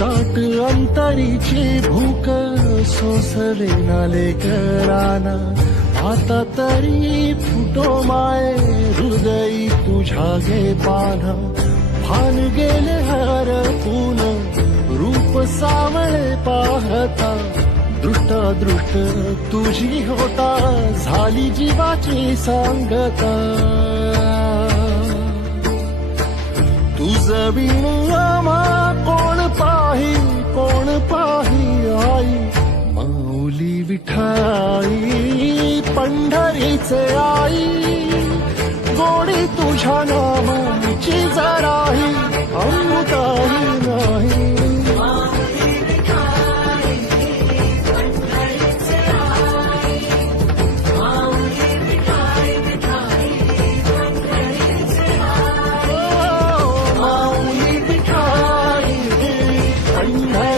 ताट अंतरीची भूक सोसले नाले कराना आता तरी फुटो माये हृदयी तुझ्या गे पान भान गेले हरपून रूप सावळे पाहता दृष्ट तुझी होता झाली जीवाची सांगता तुझ बिन आम्हा कोण पाही आई माऊली विठाई पंढरीचे आई गोडी तुझ्या नामाची जराही अमृताही नाही I'm